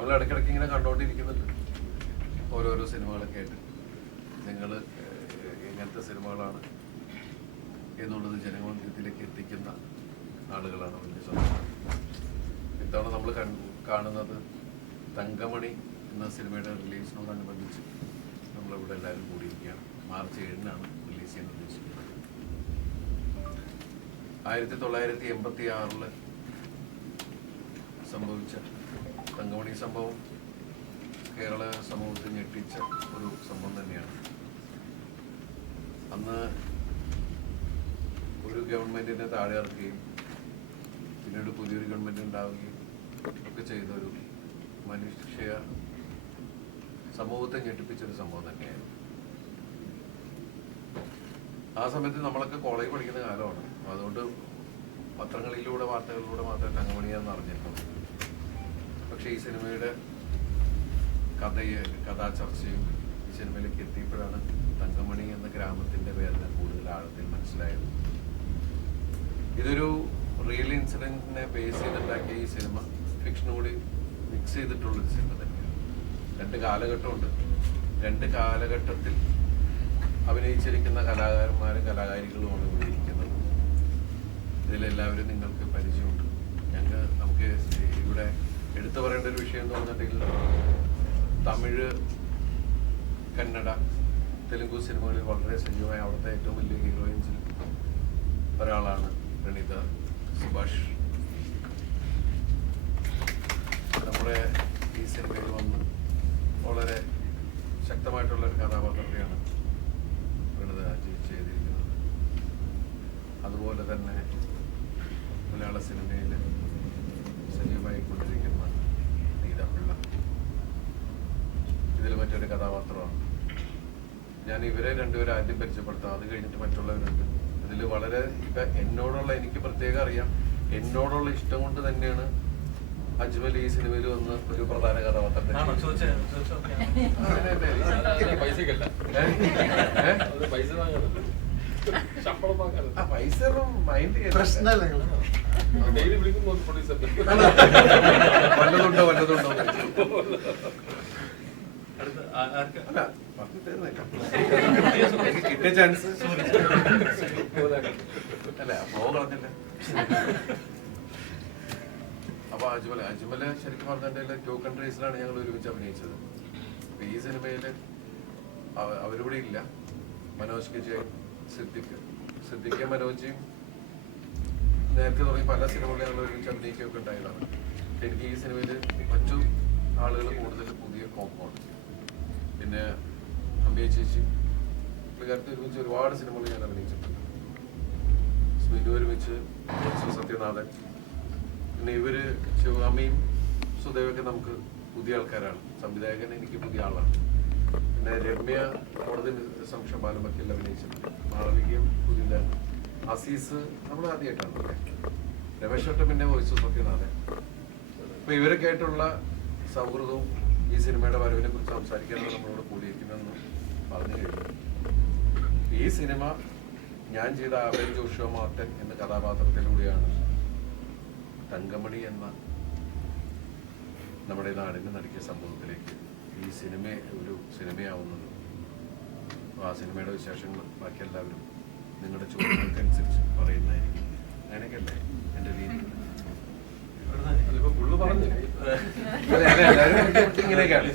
നമ്മൾ ഇടയ്ക്കിടയ്ക്ക് ഇങ്ങനെ കണ്ടുകൊണ്ടിരിക്കുന്നുണ്ട് ഓരോരോ സിനിമകളൊക്കെ ആയിട്ട്. നിങ്ങൾ എങ്ങനത്തെ സിനിമകളാണ് എന്നുള്ളത് ജനമധ്യത്തിലേക്ക് എത്തിക്കുന്ന ആളുകളാണ് വലിയ സന്തോഷം. ഇത്തവണ നമ്മൾ കാണുന്നത് തങ്കമണി എന്ന സിനിമയുടെ റിലീസിനോടനുബന്ധിച്ച് നമ്മളിവിടെ എല്ലാവരും കൂടിയിരിക്കുകയാണ്. മാർച്ച് 7-നാണ് റിലീസ് ചെയ്യാൻ ഉദ്ദേശിക്കുന്നത്. 1986 സംഭവിച്ച തങ്കമണി സംഭവം കേരള സമൂഹത്തിൽ ഞെട്ടിച്ച ഒരു സംഭവം തന്നെയാണ്. അന്ന് ഒരു ഗവൺമെന്റിനെ താഴെ ഇറക്കുകയും പിന്നീട് പുതിയൊരു ഗവൺമെന്റ് ഉണ്ടാവുകയും ഒക്കെ ചെയ്ത ഒരു മനുഷ്യ സമൂഹത്തെ ഞെട്ടിപ്പിച്ചൊരു സംഭവം തന്നെയായിരുന്നു. ആ സമയത്ത് നമ്മളൊക്കെ കോളേജ് പഠിക്കുന്ന കാലമാണ്. അതുകൊണ്ട് പത്രങ്ങളിലൂടെ വാർത്തകളിലൂടെ മാത്രമേ തങ്കമണിയാന്ന് അറിഞ്ഞിട്ടുള്ളൂ. പക്ഷെ ഈ സിനിമയുടെ കഥാചർച്ചയും ഈ സിനിമയിലേക്ക് എത്തിയപ്പോഴാണ് തങ്കമണി എന്ന ഗ്രാമത്തിന്റെ വേദന കൂടുതൽ ആഴത്തിൽ മനസ്സിലായത്. ഇതൊരു റിയൽ ഇൻസിഡന്റിനെ ബേസ് ചെയ്തുണ്ടാക്കിയ ഈ സിനിമ ഫിക്ഷനും കൂടി മിക്സ് ചെയ്തിട്ടുള്ളൊരു സിനിമ തന്നെയാണ്. 2 കാലഘട്ടമുണ്ട്. 2 കാലഘട്ടത്തിൽ അഭിനയിച്ചിരിക്കുന്ന കലാകാരന്മാരും കലാകാരികളുമാണ് ഇവിടെ ഇരിക്കുന്നത്. ഇതിലെല്ലാവരും നിങ്ങൾക്ക് പരിചയമുണ്ട്. നമുക്ക് ഇവിടെ എടുത്തു പറയേണ്ട ഒരു വിഷയം എന്ന് പറഞ്ഞിട്ടുണ്ടെങ്കിൽ തമിഴ്, കന്നഡ, തെലുങ്കു സിനിമകളിൽ വളരെ സജീവമായ അവിടുത്തെ ഏറ്റവും വലിയ ഹീറോയിൻസിൽ ഒരാളാണ് പ്രണീത സുഭാഷ്. നമ്മുടെ ഈ സിനിമയിൽ വന്ന് വളരെ ശക്തമായിട്ടുള്ളൊരു കഥാപാത്രത്തെയാണ് പ്രണീത ചെയ്തിരിക്കുന്നത്. അതുപോലെ തന്നെ മലയാള സിനിമയിൽ സജീവമായി കൊണ്ടിരിക്കുന്ന നീത പിള്ള ഇതിൽ മറ്റൊരു കഥാപാത്രമാണ്. ഞാൻ ഇവരെ രണ്ടുപേരും ആദ്യം പരിചയപ്പെടുത്താം, അത് കഴിഞ്ഞിട്ട് മറ്റുള്ളവരുണ്ട്. ഇതിൽ വളരെ എന്നോടുള്ള, എനിക്ക് പ്രത്യേകം അറിയാം, എന്നോടുള്ള ഇഷ്ടം കൊണ്ട് തന്നെയാണ് അജ്മൽ ഈ സിനിമയിൽ വന്ന് ഒരു പ്രധാന കഥാപാത്രം പൈസ മൈൻഡ് വല്ലതുണ്ടോ കിട്ടിയ ചാൻസ് അല്ല പോകളഞ്ഞില്ല. അപ്പൊ അജ്മല് ശരിക്കും പറഞ്ഞിട്ടുണ്ടെങ്കിൽ 2 കൺട്രീസിലാണ് ഞങ്ങൾ ഒരുമിച്ച് അഭിനയിച്ചത്. അപ്പൊ ഈ സിനിമയില് അവരിവിടെ ഇല്ല. മനോജ് കെ ജയൻ, സിദ്ദിഖ് മനോജും നേരത്തെ തുടങ്ങി പല സിനിമകളിൽ ഞങ്ങൾ ഒരുമിച്ച് അഭിനയിക്കുകയൊക്കെ ഉണ്ടായതാണ്. എനിക്ക് ഈ സിനിമയിൽ മറ്റു ആളുകൾ കൂടുതൽ പുതിയ കോമ്പൗണ്ട്, പിന്നെ അമ്പിയ ചേച്ചി, പുള്ളിക്കാരത്തെ ഒരുമിച്ച് ഒരുപാട് സിനിമകൾ ഞാൻ അഭിനയിച്ചിട്ടുണ്ട്. സ്മിനു ഒരുമിച്ച്, സത്യനാഥൻ, പിന്നെ ഇവര് ശിവകാമിയും സുദേവൊക്കെ നമുക്ക് പുതിയ ആൾക്കാരാണ്. സംവിധായകൻ എനിക്ക് പുതിയ ആളാണ്. പിന്നെ രമ്യ കോടതി സംക്ഷേപാലമൊക്കെ അഭിനയിച്ചിട്ടുണ്ട്. മാളവികയും പുതിയതാണ്. അസീസ് നമ്മൾ ആദ്യമായിട്ടാണ്. രമേശ് ഭട്ട് പിന്നെ വോയിസ് സത്യനാഥൻ. അപ്പൊ ഇവരൊക്കെ ആയിട്ടുള്ള സൗഹൃദവും ഈ സിനിമയുടെ വരവിനെ കുറിച്ച് സംസാരിക്കാനാണ് നമ്മളോട് കൂടിയിരിക്കുന്നതെന്ന് പറഞ്ഞു കഴിഞ്ഞു. ഈ സിനിമ ഞാൻ ചെയ്ത ആബേൽ ജോഷുവ മാർട്ടൻ എന്ന കഥാപാത്രത്തിലൂടെയാണ് തങ്കമണി എന്ന നമ്മുടെ നാടിന് നൽകിയ സംഭവത്തിലേക്ക് ഈ സിനിമ ഒരു സിനിമയാവുന്നത്. അപ്പോൾ ആ സിനിമയുടെ വിശേഷങ്ങൾ ബാക്കി എല്ലാവരും നിങ്ങളുടെ ചോദ്യങ്ങൾക്കനുസരിച്ച് പറയുന്നതായിരിക്കും. അങ്ങനെയൊക്കെയല്ലേ എൻ്റെ രീതി? ഇങ്ങനെയൊക്കെയാണ്.